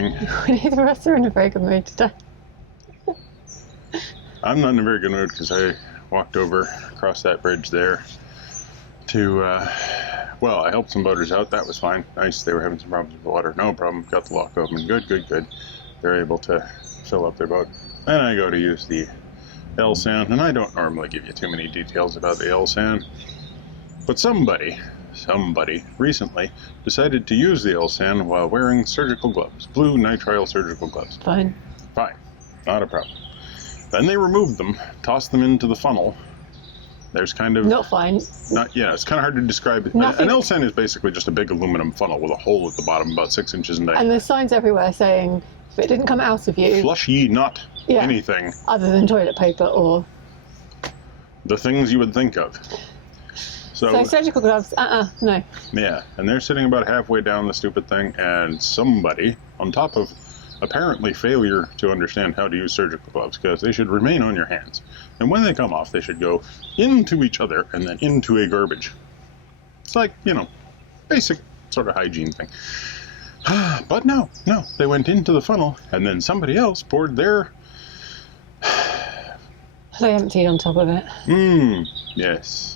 morning. Neither of us are in a very good mood today. I'm not in a very good mood because I walked over across that bridge there to, well, I helped some boaters out. That was fine. Nice. They were having some problems with the water. No problem. Got the lock open. Good. They're able to fill up their boat. Then I go to use the L-SAN, and I don't normally give you too many details about the L-SAN, but somebody recently decided to use the L-SAN while wearing surgical gloves, blue nitrile surgical gloves. Fine. Not a problem. Then they removed them, tossed them into the funnel. There's kind of... Not fine. It's kind of hard to describe. An L-SAN is basically just a big aluminum funnel with a hole at the bottom about 6 inches in diameter. And there's signs everywhere saying, if it didn't come out of you... Flush ye not anything. Other than toilet paper or... the things you would think of. So surgical gloves, no. Yeah, and they're sitting about halfway down the stupid thing, and somebody, on top of apparently failure to understand how to use surgical gloves, because they should remain on your hands. And when they come off, they should go into each other and then into a garbage. It's like, basic sort of hygiene thing. But no, they went into the funnel, and then somebody else poured their... They emptied on top of it. Yes.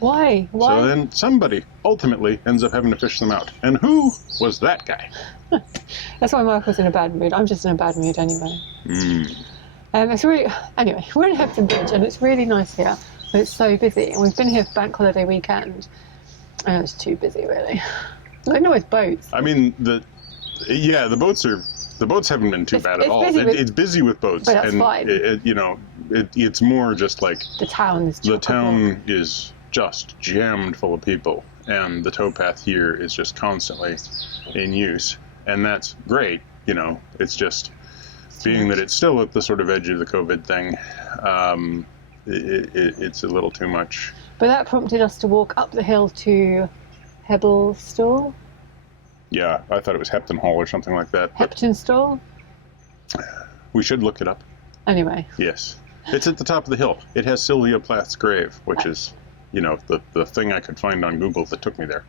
Why? So then somebody ultimately ends up having to fish them out. And who was that guy? That's why Michael's in a bad mood. I'm just in a bad mood anyway. It's really... Anyway, we're in Hebden Bridge, and it's really nice here. But it's so busy. And we've been here for bank holiday weekend. And it's too busy, really. I know it's boats. I mean, the boats haven't been too bad at all. It's busy with boats, but that's and fine. It's more just like the town is just jammed full of people, and the towpath here is just constantly in use, and that's great. It's just being that it's still at the sort of edge of the COVID thing. It's a little too much. But that prompted us to walk up the hill to Hebel Stall. Yeah, I thought it was Hepton Hall or something like that. Hepton Stall? We should look it up. Anyway. Yes. It's at the top of the hill. It has Sylvia Plath's grave, which is, the thing I could find on Google that took me there.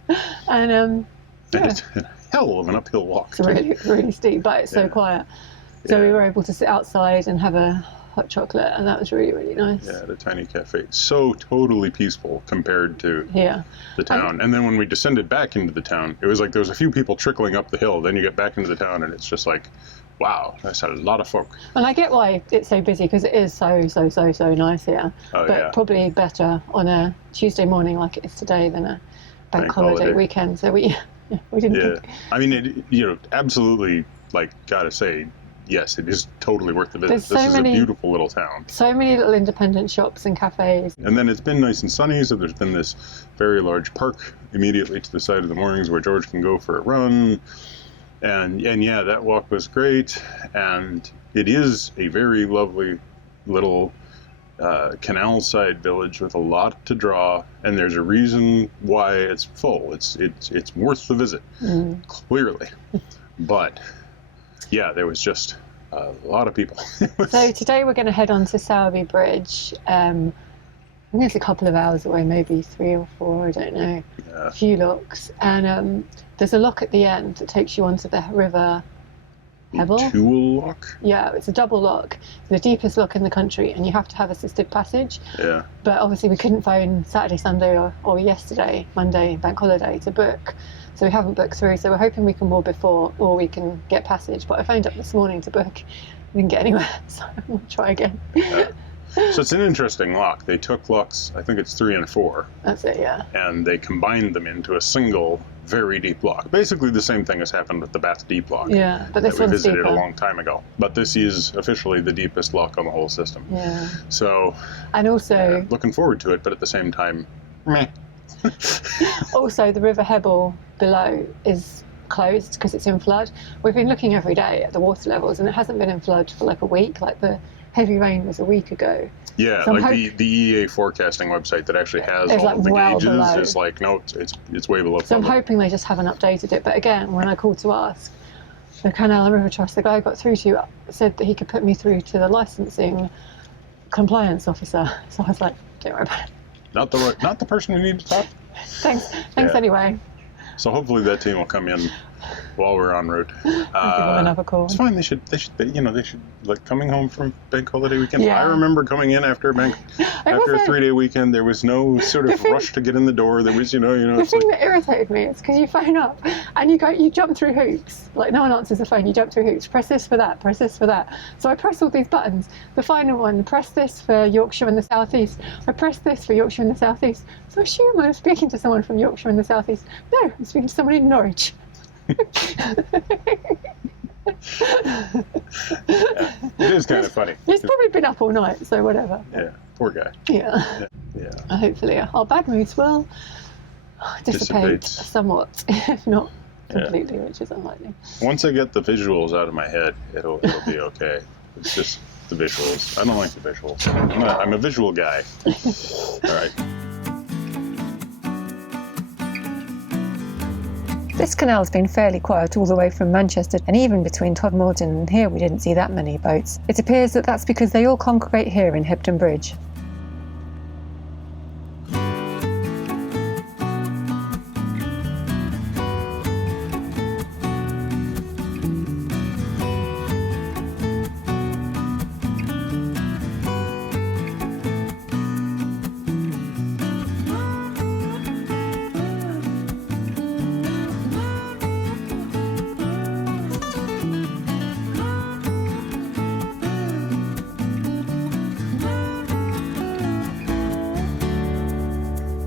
And it's a hell of an uphill walk. It's really, really steep, but it's so quiet. So we were able to sit outside and have a hot chocolate, and that was really, really nice. Yeah, at a tiny cafe. So totally peaceful compared to the town. And then when we descended back into the town, it was like there was a few people trickling up the hill. Then you get back into the town, and it's just like, wow, that's a lot of folk. And I get why it's so busy, because it is so nice here. But probably better on a Tuesday morning like it is today than a bank holiday weekend. So we didn't. Yeah, I mean, absolutely, gotta say, yes, it is totally worth the visit. This is a beautiful little town. So many little independent shops and cafes. And then it's been nice and sunny, so there's been this very large park immediately to the side of the moorings where George can go for a run. And yeah, that walk was great. And it is a very lovely little canal side village with a lot to draw. And there's a reason why it's full. It's worth the visit, clearly. But yeah, there was just a lot of people. So today we're going to head on to Sowerby Bridge. I think it's a couple of hours away, maybe 3 or 4, I don't know. Yeah. A few locks. And there's a lock at the end that takes you onto the river Hebel. Tuel lock? Yeah, it's a double lock. It's the deepest lock in the country, and you have to have assisted passage. Yeah. But obviously we couldn't phone Saturday, Sunday or yesterday, Monday, bank holiday, to book. So we haven't booked through, so we're hoping we can moor before, or we can get passage. But I phoned up this morning to book. We didn't get anywhere, so we'll try again. So it's an interesting lock. They took locks, I think it's 3 and 4. That's it, yeah. And they combined them into a single, very deep lock. Basically the same thing has happened with the Bath Deep lock. Yeah, but this one's we visited deeper. a long time ago. But this is officially the deepest lock on the whole system. Yeah. So, and also, looking forward to it, but at the same time, meh. Also, the River Hebel below is closed because it's in flood. We've been looking every day at the water levels, and it hasn't been in flood for like a week. Like the heavy rain was a week ago. Yeah, so the EA forecasting website that actually has all of the gauges is like, no, it's way below. So I'm hoping they just haven't updated it. But again, when I called to ask, the Canal and River Trust, the guy I got through to said that he could put me through to the licensing compliance officer. So I was like, don't worry about it. Not the person we need to talk. Thanks anyway. So hopefully that team will come in while we're en route. I'll give them another call. It's fine. They should, like, coming home from bank holiday weekend. Yeah. I remember coming in after a 3-day weekend. There was no sort of rush to get in the door. There was, The thing that irritated me is because you phone up and you jump through hoops. Like, no one answers the phone, you jump through hoops. Press this for that, press this for that. So I press all these buttons. The final one, press this for Yorkshire and the South East. I press this for Yorkshire and the South East. So I assume I'm speaking to someone from Yorkshire and the South East. No, I'm speaking to someone in Norwich. It is kind of funny. He's probably been up all night, so whatever. Yeah, poor guy. Yeah. Hopefully our bad moods will dissipate Dissipates. somewhat, if not completely, which is unlikely. Once I get the visuals out of my head, it'll be okay. It's just the visuals. I don't like the visuals. I'm a visual guy. All right. This canal's been fairly quiet all the way from Manchester, and even between Todmorden and here we didn't see that many boats. It appears that that's because they all congregate here in Hebden Bridge.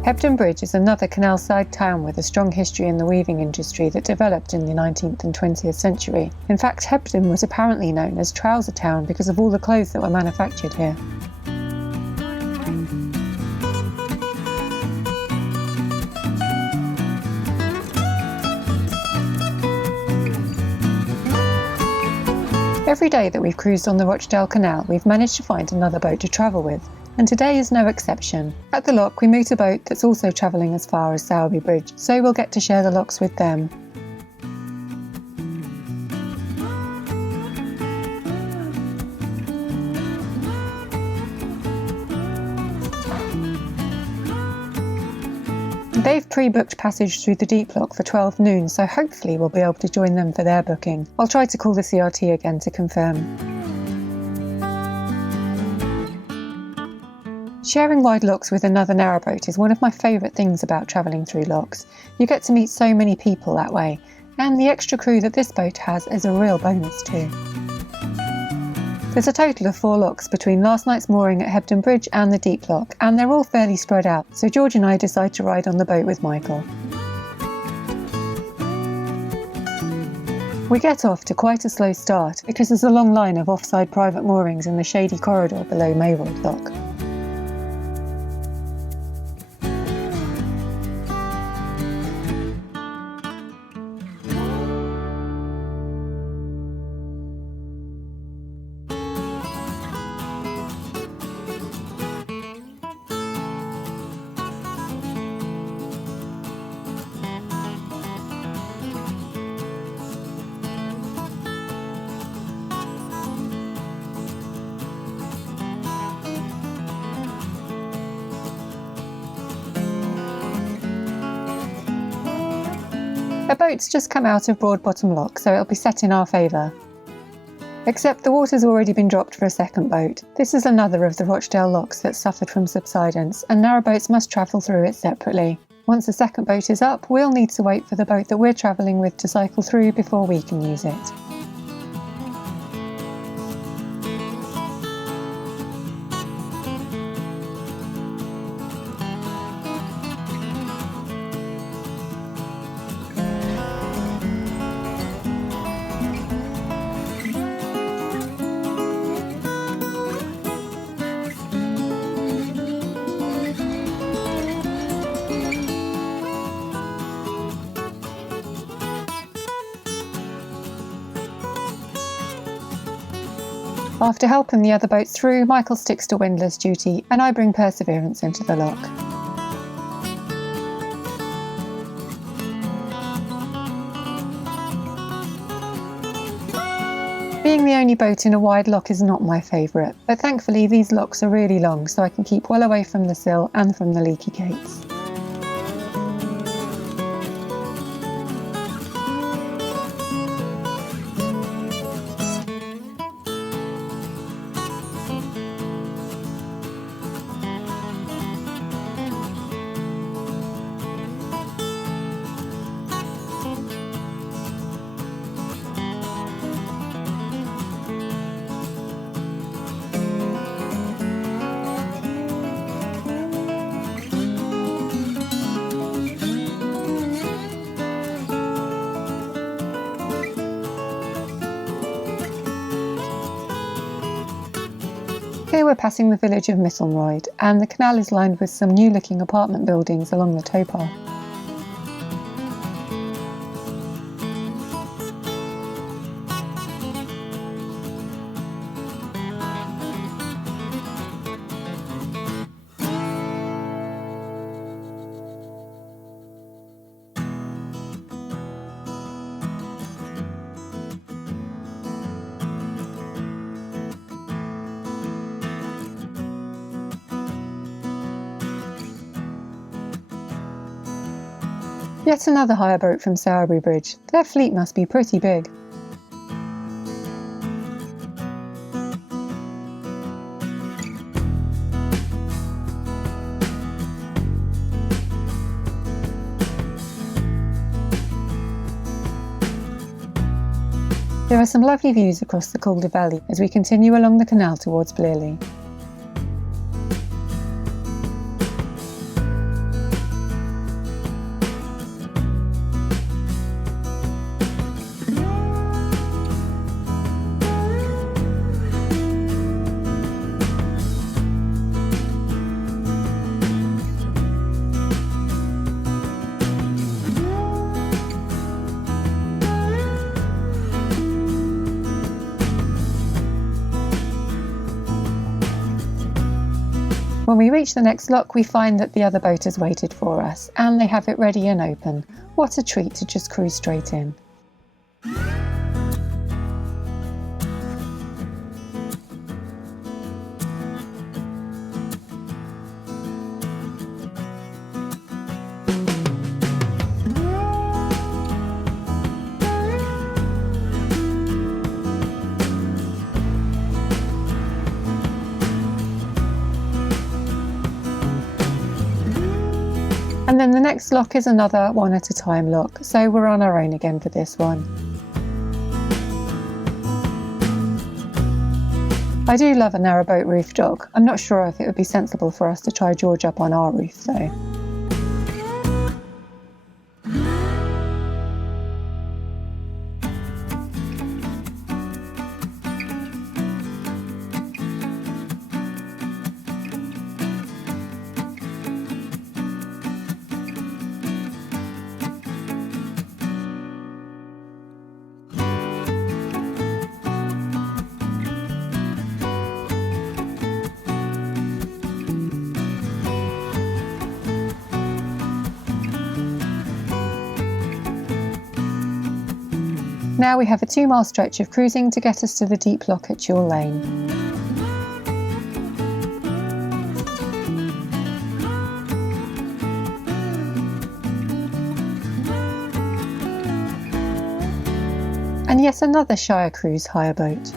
Hebden Bridge is another canal-side town with a strong history in the weaving industry that developed in the 19th and 20th century. In fact, Hebden was apparently known as Trouser Town because of all the clothes that were manufactured here. Every day that we've cruised on the Rochdale Canal, we've managed to find another boat to travel with, and today is no exception. At the lock, we meet a boat that's also travelling as far as Sowerby Bridge, so we'll get to share the locks with them. They've pre-booked passage through the deep lock for 12 noon, so hopefully we'll be able to join them for their booking. I'll try to call the CRT again to confirm. Sharing wide locks with another narrowboat is one of my favourite things about travelling through locks. You get to meet so many people that way, and the extra crew that this boat has is a real bonus too. There's a total of 4 locks between last night's mooring at Hebden Bridge and the deep lock, and they're all fairly spread out, so George and I decide to ride on the boat with Michael. We get off to quite a slow start because there's a long line of offside private moorings in the shady corridor below Maywood Lock. A boat's just come out of Broadbottom Lock, so it'll be set in our favour. Except the water's already been dropped for a second boat. This is another of the Rochdale locks that suffered from subsidence, and narrowboats must travel through it separately. Once the second boat is up, we'll need to wait for the boat that we're travelling with to cycle through before we can use it. After helping the other boats through, Michael sticks to windlass duty and I bring Perseverance into the lock. Being the only boat in a wide lock is not my favourite, but thankfully these locks are really long so I can keep well away from the sill and from the leaky gates. Here we're passing the village of Misselnreude, and the canal is lined with some new looking apartment buildings along the towpath. Yet another hire boat from Sowerby Bridge. Their fleet must be pretty big. There are some lovely views across the Calder Valley as we continue along the canal towards Blearley. When we reach the next lock, we find that the other boat has waited for us, and they have it ready and open. What a treat to just cruise straight in. And then the next lock is another one at a time lock, so we're on our own again for this one. I do love a narrowboat roof dock. I'm not sure if it would be sensible for us to try George up on our roof though. Now we have a 2-mile stretch of cruising to get us to the deep lock at Tuel Lane. And yet another Shire Cruise hire boat.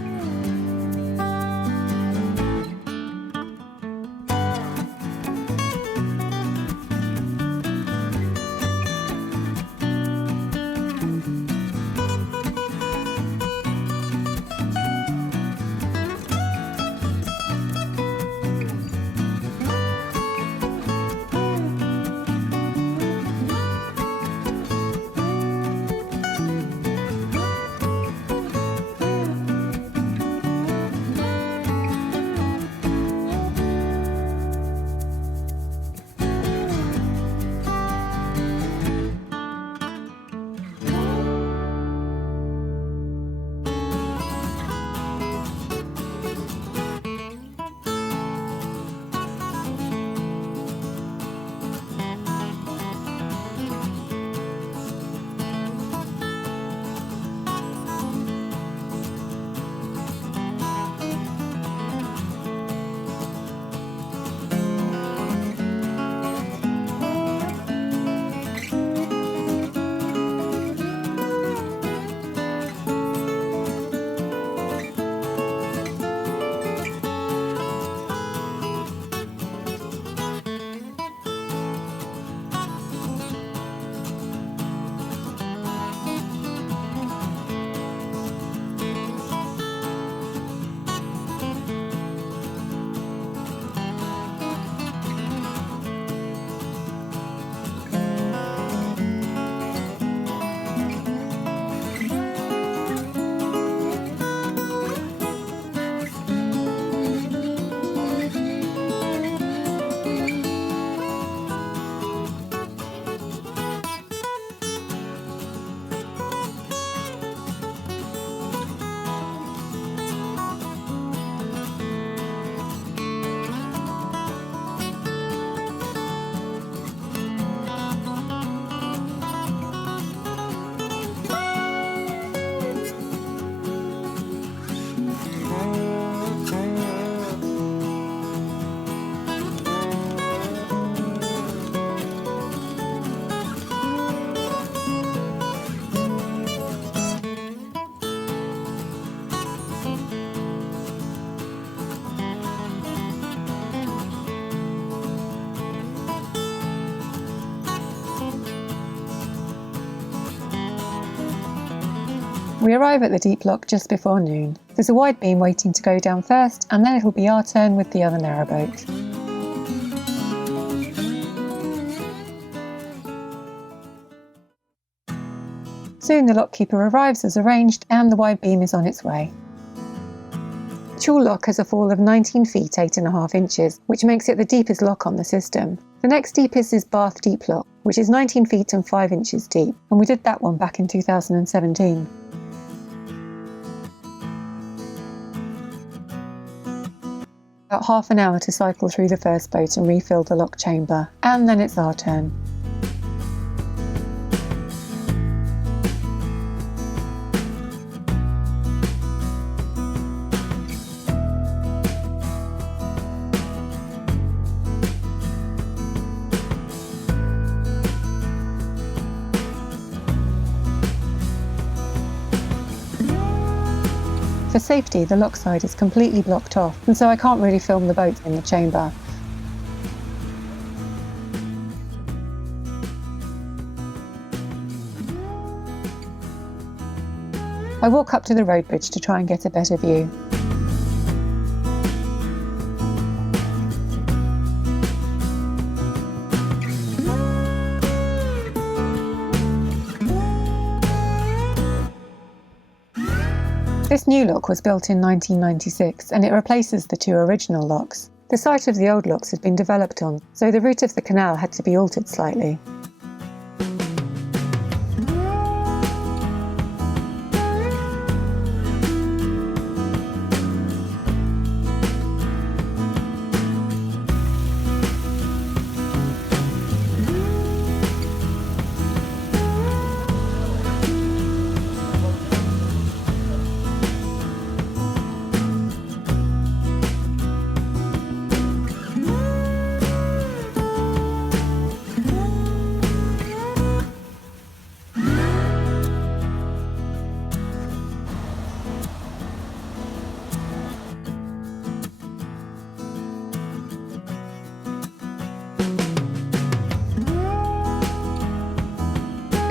We arrive at the deep lock just before noon. There's a wide beam waiting to go down first, and then it'll be our turn with the other narrowboat. Soon the lockkeeper arrives as arranged, and the wide beam is on its way. Tuel Lock has a fall of 19 feet 8.5 inches, which makes it the deepest lock on the system. The next deepest is Bath Deep Lock, which is 19 feet and 5 inches deep, and we did that one back in 2017. About half an hour to cycle through the first boat and refill the lock chamber, and then it's our turn. For safety, the lock side is completely blocked off, and so I can't really film the boat in the chamber. I walk up to the road bridge to try and get a better view. This new lock was built in 1996 and it replaces the two original locks. The site of the old locks had been developed on, so the route of the canal had to be altered slightly.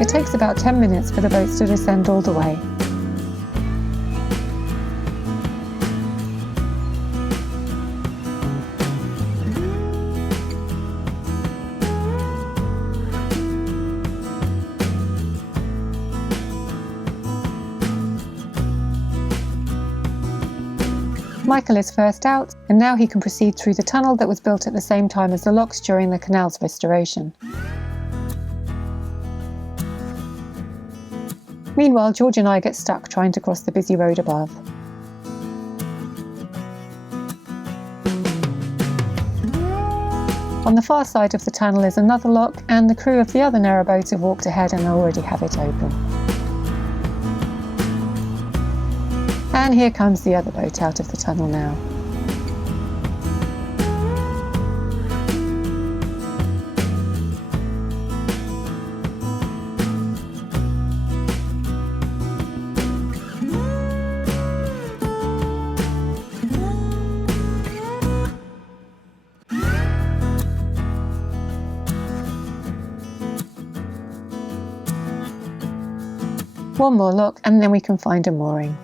It takes about 10 minutes for the boats to descend all the way. Michael is first out, and now he can proceed through the tunnel that was built at the same time as the locks during the canal's restoration. Meanwhile, George and I get stuck trying to cross the busy road above. On the far side of the tunnel is another lock, and the crew of the other narrowboat have walked ahead and already have it open. And here comes the other boat out of the tunnel now. One more look and then we can find a mooring.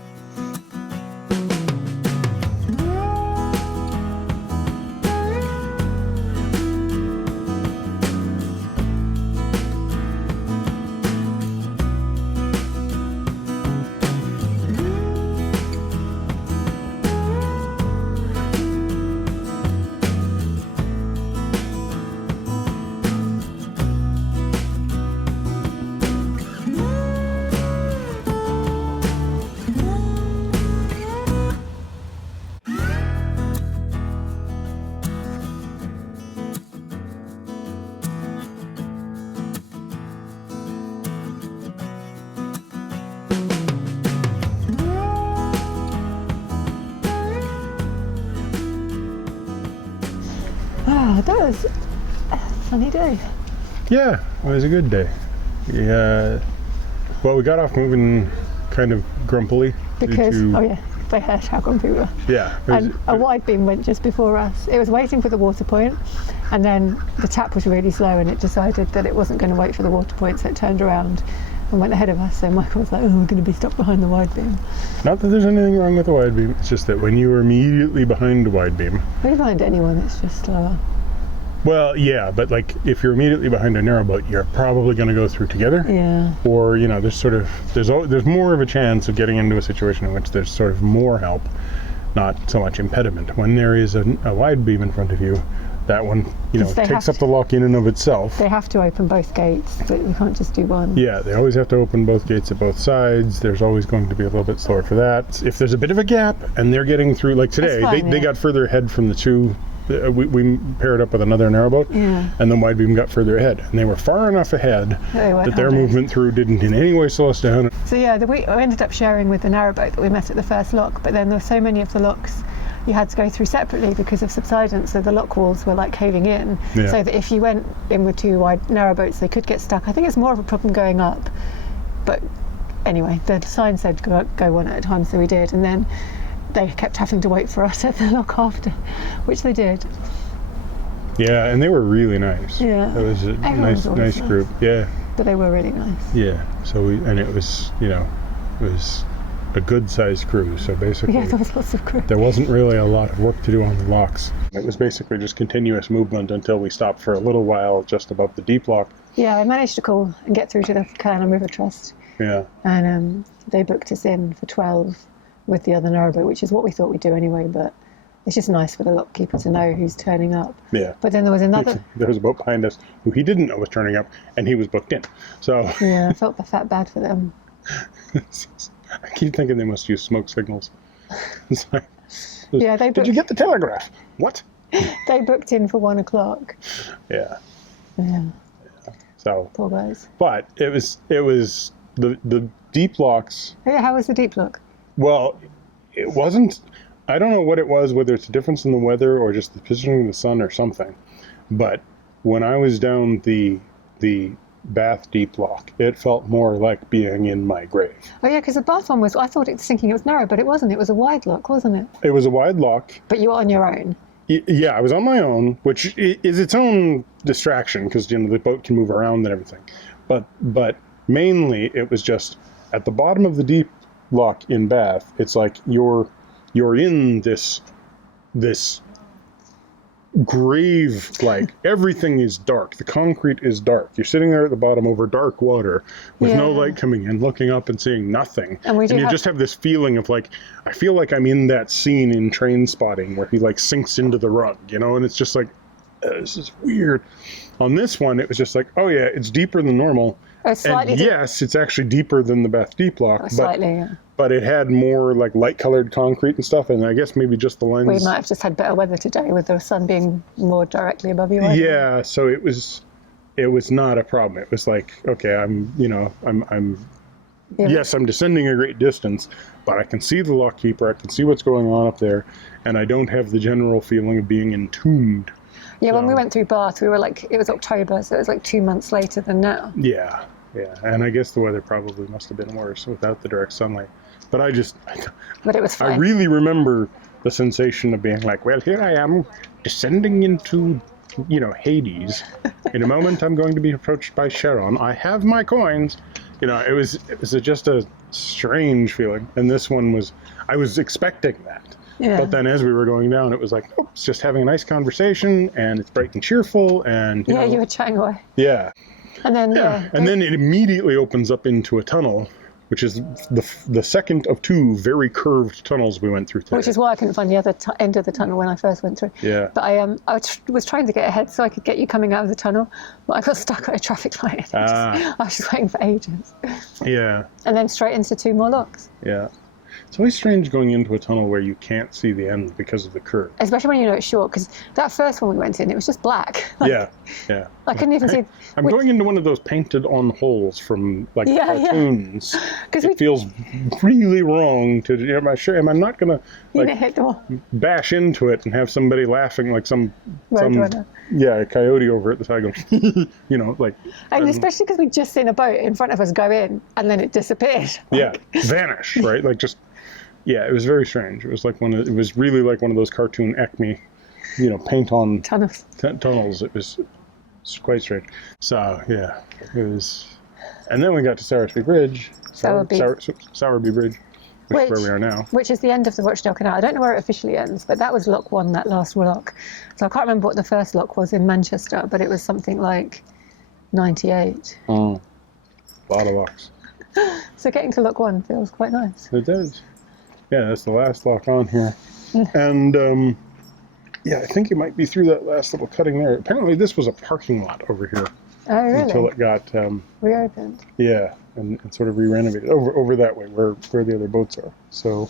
That was a sunny day. Yeah, it was a good day. We got off moving kind of grumpily. Because, they heard how grumpy we were. Yeah. And a wide beam went just before us. It was waiting for the water point, and then the tap was really slow and it decided that it wasn't going to wait for the water point, so it turned around and went ahead of us. So Michael was like, "Oh, we're going to be stuck behind the wide beam." Not that there's anything wrong with the wide beam. It's just that when you were immediately behind the wide beam. When you're behind anyone, it's just slower. Well, yeah, but like if you're immediately behind a narrowboat, you're probably going to go through together. Yeah. Or there's more of a chance of getting into a situation in which there's sort of more help, not so much impediment. When there is a wide beam in front of you, that one, takes up the lock in and of itself. They have to open both gates, but you can't just do one. Yeah, they always have to open both gates at both sides. There's always going to be a little bit slower for that. If there's a bit of a gap and they're getting through, like today, they got further ahead from the two. We paired up with another narrowboat, and then wide beam got further ahead, and they were far enough ahead that their movement through didn't in any way slow us down. So yeah, we ended up sharing with the narrowboat that we met at the first lock, but then there were so many of the locks you had to go through separately because of subsidence, so the lock walls were like caving in, so that if you went in with two wide narrowboats, they could get stuck. I think it's more of a problem going up, but anyway, the sign said go one at a time, so we did, and then they kept having to wait for us at the lock after, which they did. Yeah, and they were really nice. Yeah, it was a nice group. Yeah, but they were really nice. Yeah, so it was a good sized crew. So basically, there was lots of crew. There wasn't really a lot of work to do on the locks. It was basically just continuous movement until we stopped for a little while just above the deep lock. Yeah, I managed to call and get through to the Canal and River Trust. Yeah, and they booked us in for 12 with the other narrowboat, which is what we thought we'd do anyway, but it's just nice for the lockkeeper to know who's turning up. Yeah. But then there was another... There was a boat behind us who he didn't know was turning up, and he was booked in. So... Yeah, I felt bad for them. I keep thinking they must use smoke signals. It's like, yeah, did you get the telegraph? What? They booked in for 1 o'clock. Yeah. Yeah. So... Poor guys. But it was the deep locks... Yeah, how was the deep lock? Well, it wasn't... I don't know what it was, whether it's a difference in the weather or just the positioning of the sun or something. But when I was down the Bath deep lock, it felt more like being in my grave. Oh yeah, because the Bath one was... I thought it was thinking it was narrow, but it wasn't. It was a wide lock, wasn't it? It was a wide lock. But you were on your own. Yeah, I was on my own, which is its own distraction because the boat can move around and everything. But mainly it was just at the bottom of the deep lock in Bath. It's like you're in this grave, like everything is dark. The concrete is dark. You're sitting there at the bottom over dark water with no light coming in, looking up and seeing nothing. And you just have this feeling of like, I feel like I'm in that scene in Train Spotting where he like sinks into the rug, and it's just like, this is weird. On this one, it was just like, oh yeah, it's deeper than normal. And yes, it's actually deeper than the Bath deep lock. Slightly, yeah. But it had more like light-colored concrete and stuff, and I guess maybe just the lens. We might have just had better weather today with the sun being more directly above you. Yeah, so it was not a problem. It was like, okay, yes, I'm descending a great distance, but I can see the lockkeeper, I can see what's going on up there, and I don't have the general feeling of being entombed. Yeah, when we went through Bath, we were like, it was October, so it was like 2 months later than now. Yeah, and I guess the weather probably must have been worse without the direct sunlight. But But it was fine. I really remember the sensation of being like, well, here I am, descending into, Hades. In a moment, I'm going to be approached by Charon. I have my coins. It was just a strange feeling. And this one was, I was expecting that. Yeah. But then as we were going down, it was like, oh, it's just having a nice conversation, and it's bright and cheerful, and you were chatting away. Yeah. And then and then it immediately opens up into a tunnel, which is the second of two very curved tunnels we went through today. Which is why I couldn't find the other end of the tunnel when I first went through. Yeah. But I was trying to get ahead so I could get you coming out of the tunnel, but I got stuck at a traffic light. I was just waiting for ages. Yeah. And then straight into 2 more locks. Yeah. It's always strange going into a tunnel where you can't see the end because of the curve. Especially when it's short, because that first one we went in, it was just black. Yeah. I couldn't even see... I'm going into one of those painted-on holes from, cartoons. It feels really wrong to... Am I not going to bash into it and have somebody laughing like some coyote over at the side going, And especially because we'd just seen a boat in front of us go in, and then it disappeared. Vanish, right? Yeah, it was very strange. It was it was really like one of those cartoon Acme, paint-on tunnels. It was quite strange. So yeah, it was. And then we got to Sowerby Bridge. Sowerby Bridge, which is where we are now. Which is the end of the Rochdale Canal. I don't know where it officially ends, but that was lock 1, that last lock. So I can't remember what the first lock was in Manchester, but it was something like 98. A lot of locks. So getting to lock 1 feels quite nice. It does. Yeah, that's the last lock on here. And yeah, I think you might be through that last little cutting there. Apparently this was a parking lot over here. Oh, really? Until it got... reopened. Yeah, and sort of re-renovated over that way where the other boats are. So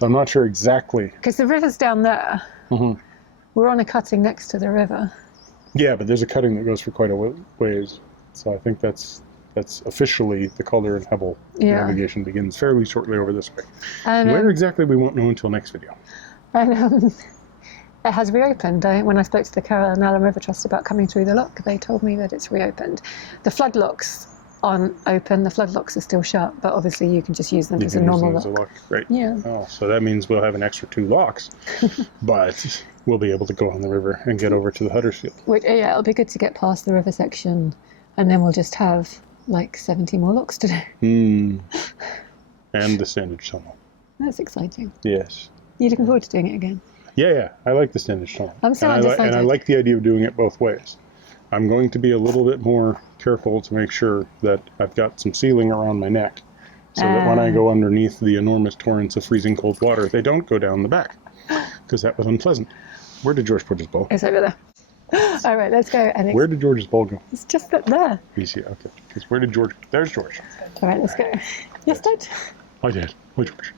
I'm not sure exactly. Because the river's down there. Mm-hmm. We're on a cutting next to the river. Yeah, but there's a cutting that goes for quite a ways. So I think that's officially the Calder and Hebble navigation begins fairly shortly over this way. And where exactly we won't know until next video. And it has reopened. When I spoke to the Carroll and Allen River Trust about coming through the lock, they told me that it's reopened. The flood locks aren't open. The flood locks are still shut, but obviously you can just use them as a normal lock. Right. Yeah. Oh, so that means we'll have an extra 2 locks, but we'll be able to go on the river and get over to the Huddersfield. Yeah, it'll be good to get past the river section, and then we'll just have like 70 more locks to do. And the Standage Tunnel. That's exciting. Yes. You're looking forward to doing it again? Yeah, I like the Standage Tunnel. I'm so undecided. And I like the idea of doing it both ways. I'm going to be a little bit more careful to make sure that I've got some ceiling around my neck, so that when I go underneath the enormous torrents of freezing cold water, they don't go down the back, because that was unpleasant. Where did George put his ball? It's over there. All right, let's go. Where did George's ball go? It's just up there. Easy, okay. Because where did George... There's George. All right, let's go. Yes, Dad? I did. Where's George?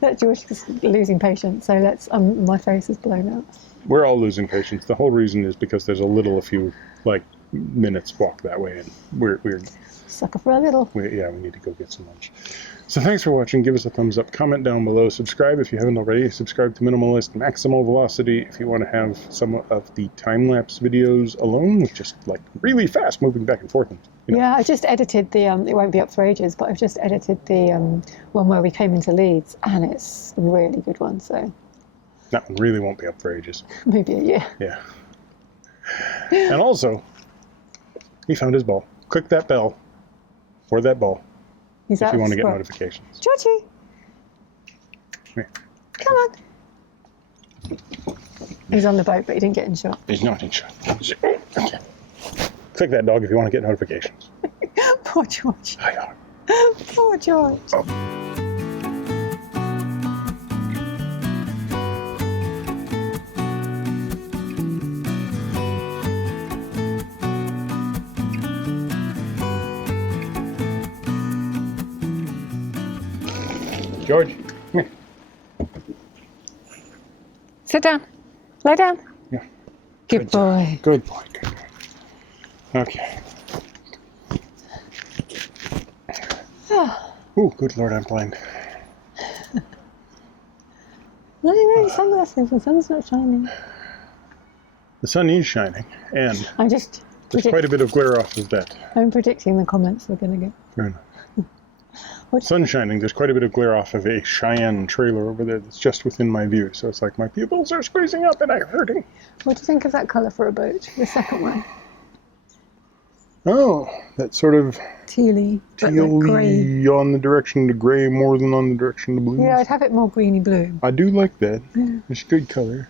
That George is losing patience, so let's... my face is blown out. We're all losing patience. The whole reason is because there's a few, minutes walk that way, and we're sucker for a little. We need to go get some lunch. So thanks for watching. Give us a thumbs up, comment down below, subscribe if you haven't already, subscribe to Minimalist Maximal Velocity if you want to have some of the time-lapse videos alone, with just really fast moving back and forth. Yeah, I just edited the, it won't be up for ages, but I've just edited the one where we came into Leeds, and it's a really good one, so. That one really won't be up for ages. Maybe a year. Yeah. And also, he found his ball. Click that bell for that ball if you want to get notifications. Georgie! Come on. He's on the boat, but he didn't get in shot. He's not in shot. Okay. Click that dog if you want to get notifications. Poor George. Hi, dog. Poor George. Oh. George, come here. Sit down. Lie down. Yeah. Good boy. Good boy. Good boy. Okay. Oh, good Lord, I'm blind. No, you're wearing sunglasses. The sun's not shining. The sun is shining, and there's quite a bit of glare off of that. I'm predicting the comments we're going to get. Fair enough. Sun shining, there's quite a bit of glare off of a Cheyenne trailer over there that's just within my view, so it's like my pupils are squeezing up and I'm hurting. What do you think of that colour for a boat, the second one? Oh, that sort of tealy on the direction to grey more than on the direction to blue. Yeah, I'd have it more greeny blue. I do like that. Yeah. It's a good colour.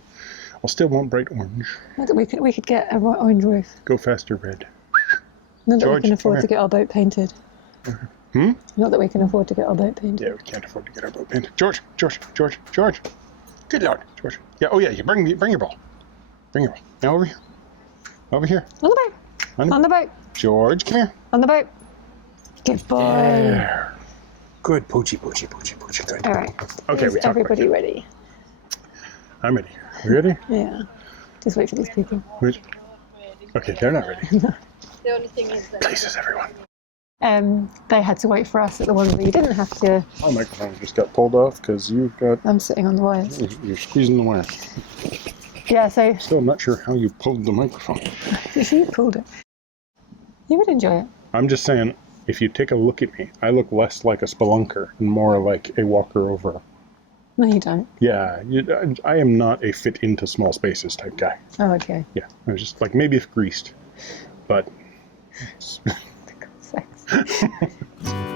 I'll still want bright orange. Not that we could get a orange roof. Go faster, red. Not that we can afford to get our boat painted. Not that we can afford to get our boat painted. Yeah, we can't afford to get our boat painted. George. Good Lord, George. Yeah, you bring your ball. Bring your ball. Now over here. Over here. On the boat. On the boat. George, come here. On the boat. Good boy. There. Good, Poochie. Good. All right. Okay, Is everybody ready? I'm ready. You ready? Yeah. Just wait for these people. Wait. Okay, they're not ready. The only thing is that... Places, everyone. They had to wait for us at the one where you didn't have to. My microphone just got pulled off because you've got... I'm sitting on the wires. You're squeezing the wires. Yeah, so... Still not sure how you pulled the microphone. You pulled it. You would enjoy it. I'm just saying, if you take a look at me, I look less like a spelunker and more like a walker over. No, you don't. Yeah, I am not a fit into small spaces type guy. Oh, okay. Yeah, I was just maybe if greased, but... For God's sakes. Bye.